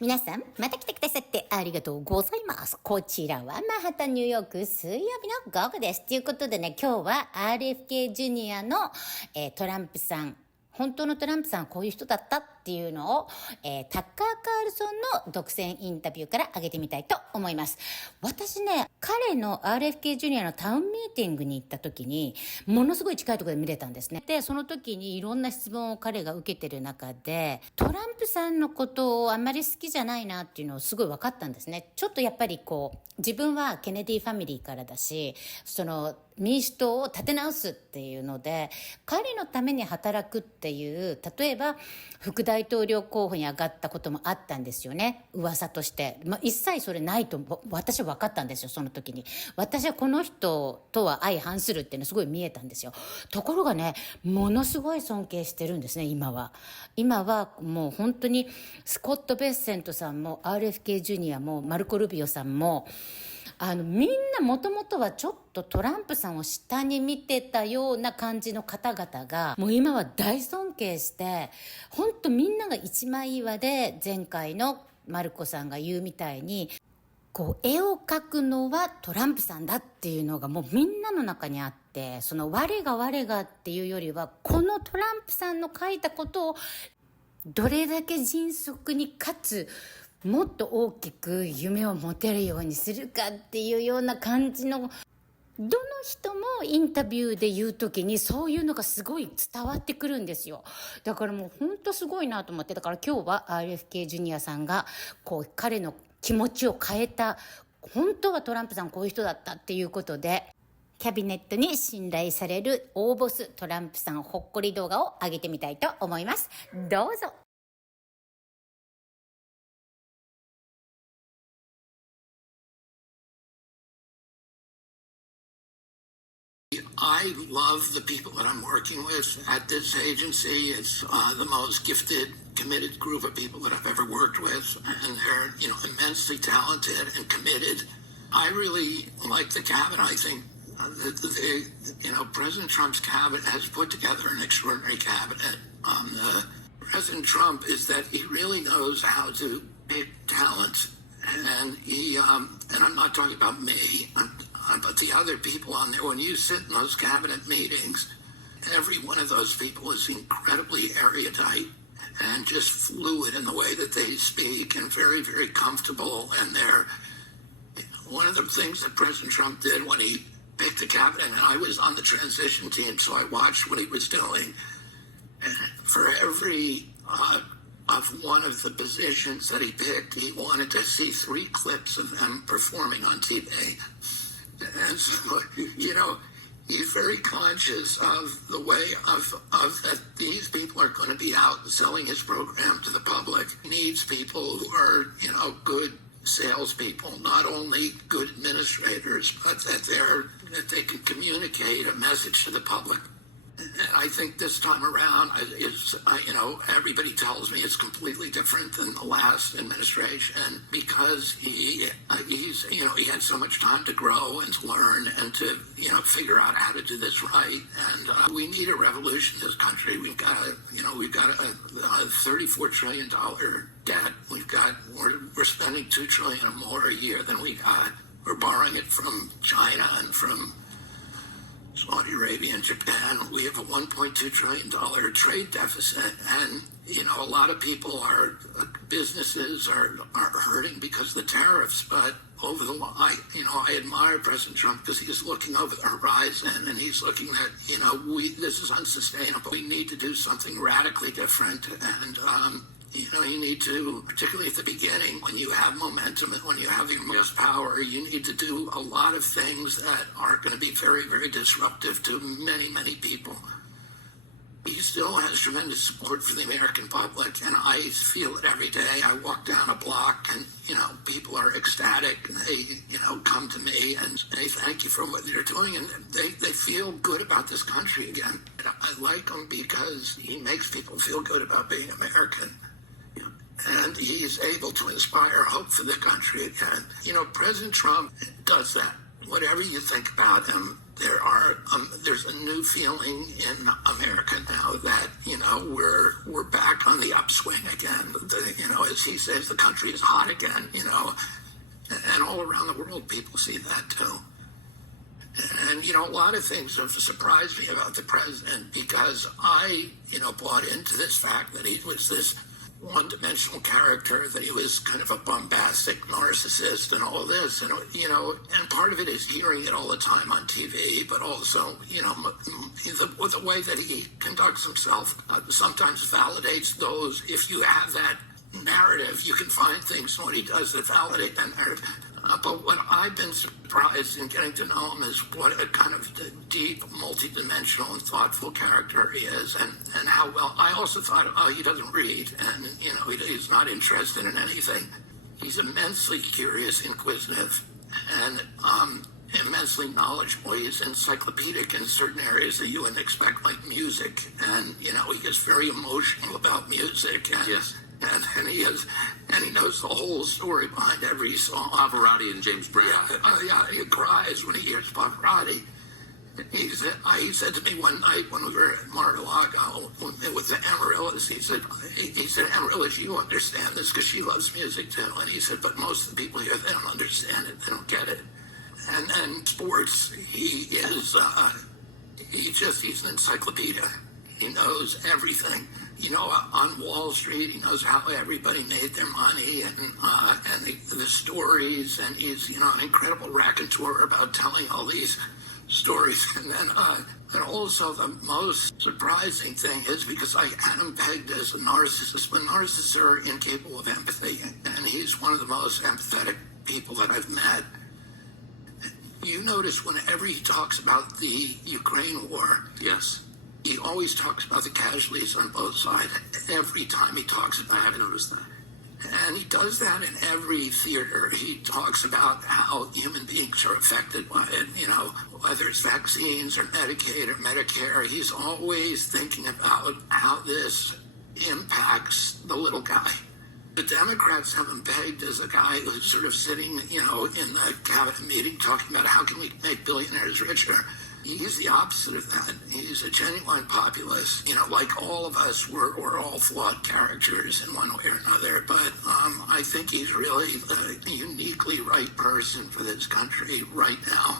皆さん、また来てくださってありがとうございます。こちらはマンハッタンニューヨーク水曜日の午後です。ということでね、今日は Rfk ジュニアの、トランプさん、本当のトランプさんはこういう人だったっていうのを、タッカーカールソンの独占インタビューから上げてみたいと思います。私ね、彼の Rfk ジュニアのタウンミーティングに行った時に、ものすごい近いところで見れたんですね。で、その時にいろんな質問を彼が受けてる中で、トランプさんのことをあまり好きじゃないなっていうのをすごい分かったんですね。ちょっとやっぱり自分はケネディファミリーからだし、民主党を立て直すっていうので、彼のために働くっていう、例えば副大統領候補に上がったこともあったんですよね。噂として。一切それないと私は分かったんですよ、その時に。私はこの人とは相反するっていうのすごい見えたんですよ。ところがね、ものすごい尊敬してるんですね、今は。今はもう本当にスコット・ベッセントさんも RFK ジュニアもマルコ・ルビオさんも、みんなもともとはちょっとトランプさんを下に見てたような感じの方々が、もう今は大尊敬して、本当みんなが一枚岩で、前回のマルコさんが言うみたいに、絵を描くのはトランプさんだっていうのがもうみんなの中にあって、我がっていうよりは、このトランプさんの書いたことをどれだけ迅速にかつもっと大きく夢を持てるようにするかっていうような感じの、どの人もインタビューで言うときにそういうのがすごい伝わってくるんですよ。だからもう本当すごいなと思って、だから今日は RFK ジュニアさんが彼の気持ちを変えた、本当はトランプさんこういう人だったっていうことで、キャビネットに信頼される大ボストランプさんほっこり動画を上げてみたいと思います。どうぞ。I love the people that I'm working with at this agency. It's the most gifted, committed group of people that I've ever worked with, and they're immensely talented and committed. I really like the cabinet. I think that President Trump's cabinet has put together an extraordinary cabinet. President Trump is that he really knows how to pick talent, and and I'm not talking about me. But the other people on there, when you sit in those cabinet meetings, every one of those people is incredibly erudite and just fluid in the way that they speak and very, very comfortable. And one of the things that President Trump did when he picked the cabinet, and I was on the transition team, so I watched what he was doing. And for every of one of the positions that he picked, he wanted to see 3 clips of them performing on TV. And so, he's very conscious of the way of that these people are going to be out selling his program to the public. He needs people who are, good salespeople, not only good administrators, but that they can communicate a message to the public. And I think this time around everybody tells me it's completely different than the last administration because he had so much time to grow and to learn and to, figure out how to do this right. And we need a revolution in this country. We've got a $34 trillion debt. We're spending $2 trillion more a year than we got. We're borrowing it from China and from Saudi Arabia and Japan. We have a $1.2 trillion trade deficit, and a lot of people businesses are hurting because of the tariffs. But I admire President Trump because he's looking over the horizon and he's looking at this is unsustainable. We need to do something radically different, and you need to, particularly at the beginning, when you have momentum and when you have the most power, you need to do a lot of things that are going to be very, very disruptive to many, many people. He still has tremendous support for the American public, and I feel it every day. I walk down a block and, people are ecstatic, and they, come to me and say thank you for what you're doing, and they feel good about this country again. I like him because he makes people feel good about being American. And he's able to inspire hope for the country again. President Trump does that. Whatever you think about him, there's a new feeling in America now that we're back on the upswing again. As he says, the country is hot again. And all around the world, people see that too. And a lot of things have surprised me about the president because I bought into this fact that he was this one-dimensional character, that he was kind of a bombastic narcissist and all this, and part of it is hearing it all the time on TV, but also the way that he conducts himself sometimes validates those. If you have that narrative, you can find things in what he does that validate that narrative. But what I've been surprised in getting to know him is what a kind of deep, multidimensional, and thoughtful character he is, and how well. I also thought, he doesn't read, and he's not interested in anything. He's immensely curious, inquisitive, and immensely knowledgeable. He's encyclopedic in certain areas that you wouldn't expect, like music, and he gets very emotional about music. And, yes. And he knows the whole story behind every song. Pavarotti and James Brown. Yeah, he cries when he hears Pavarotti. He said to me one night when we were at Mar-a-Lago with the Amarillas, he said, Amarillas, you understand this because she loves music too. And he said, but most of the people here, they don't understand it. They don't get it. And sports, he's an encyclopedia. He knows everything. On Wall Street, he knows how everybody made their money and the stories, and he's, an incredible raconteur about telling all these stories. And then, and also the most surprising thing is because I had him pegged as a narcissist, but narcissists are incapable of empathy, and he's one of the most empathetic people that I've met. You notice whenever he talks about the Ukraine war, Yes. he always talks about the casualties on both sides. Every time he talks about it, I haven't noticed that. and he does that in every theater. He talks about how human beings are affected by it, whether it's vaccines or Medicaid or Medicare. He's always thinking about how this impacts the little guy. The Democrats have him pegged as a guy who's sort of sitting, in the cabinet meeting talking about how can we make billionaires richer. He's the opposite of that. He's a genuine populist. Like all of us, we're all flawed characters in one way or another. But I think he's really the uniquely right person for this country right now.